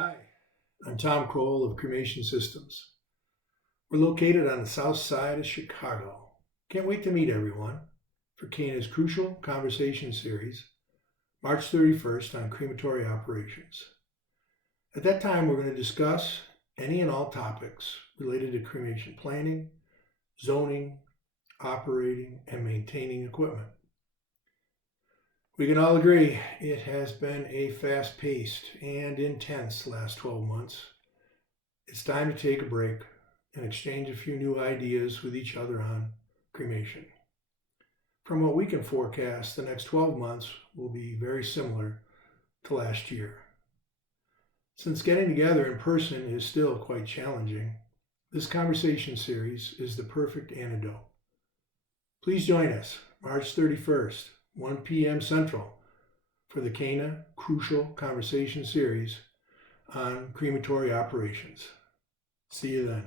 Hi, I'm Tom Krowl of Cremation Systems. We're located on the south side of Chicago. Can't wait to meet everyone for CANA's Crucial Conversation Series, March 31st on crematory operations. At that time, we're going to discuss any and all topics related to cremation planning, zoning, operating, and maintaining equipment. We can all agree it has been a fast-paced and intense last 12 months. It's time to take a break and exchange a few new ideas with each other on cremation. From what we can forecast, the next 12 months will be very similar to last year. Since getting together in person is still quite challenging, this conversation series is the perfect antidote. Please join us March 31st, 1 p.m. Central, for the CANA Crucial Conversation Series on crematory operations. See you then.